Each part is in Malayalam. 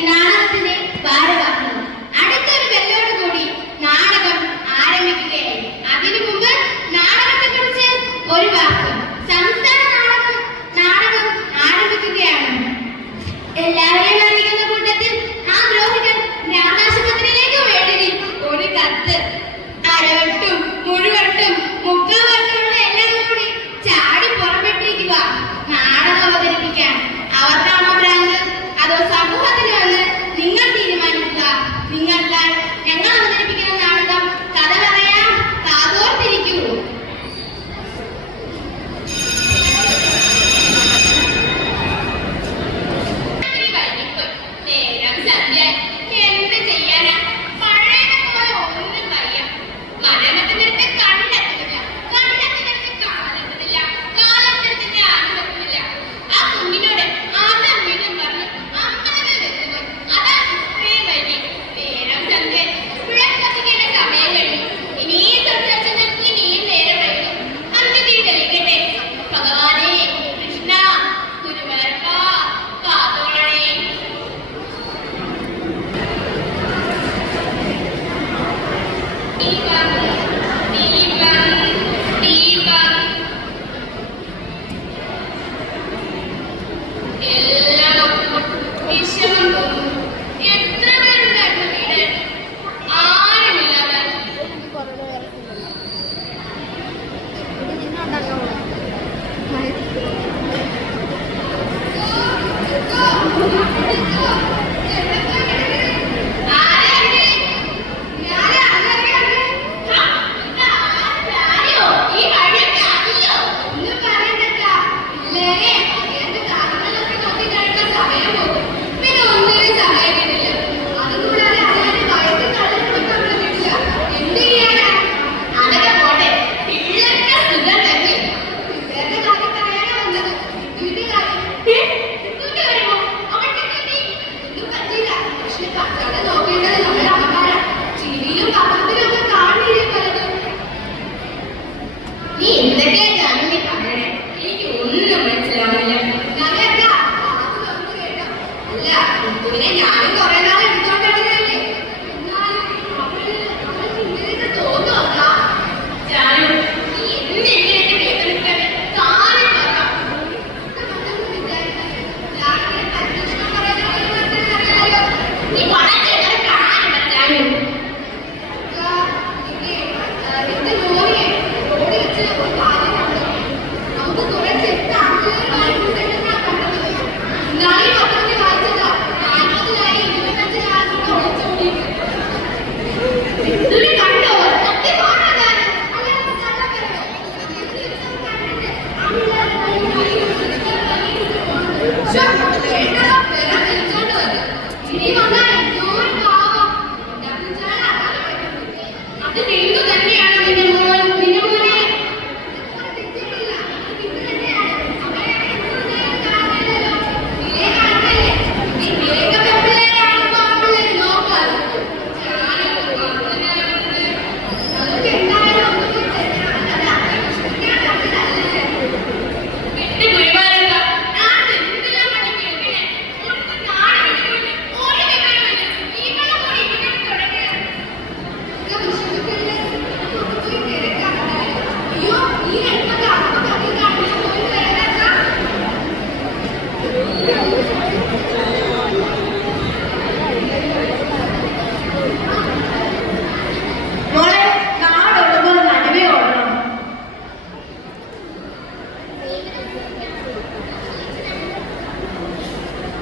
ഈ നാടകത്തിന്റെ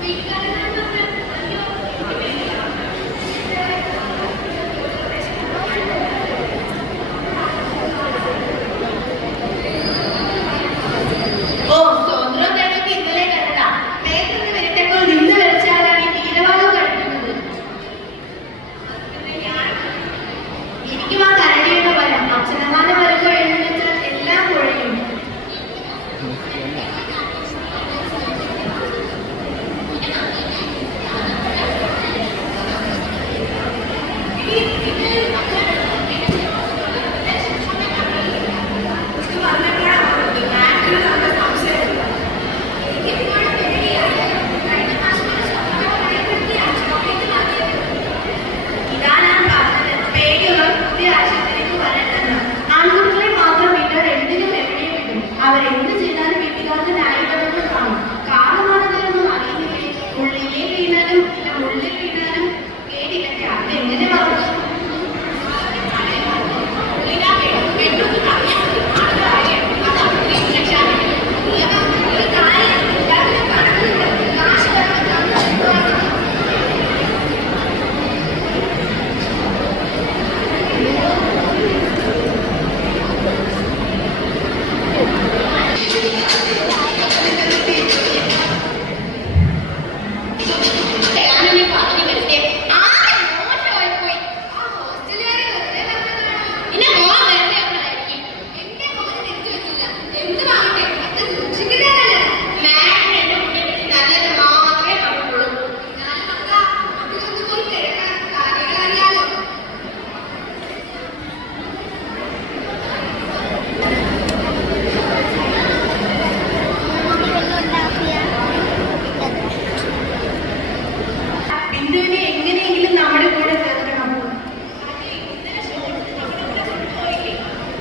Thank you guys.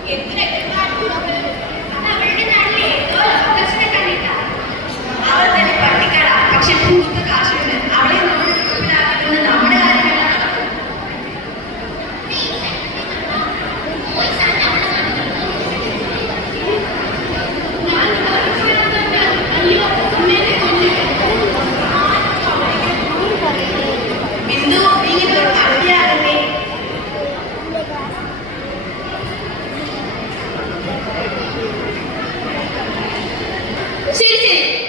എന്തിനൊക്കെ 谢谢。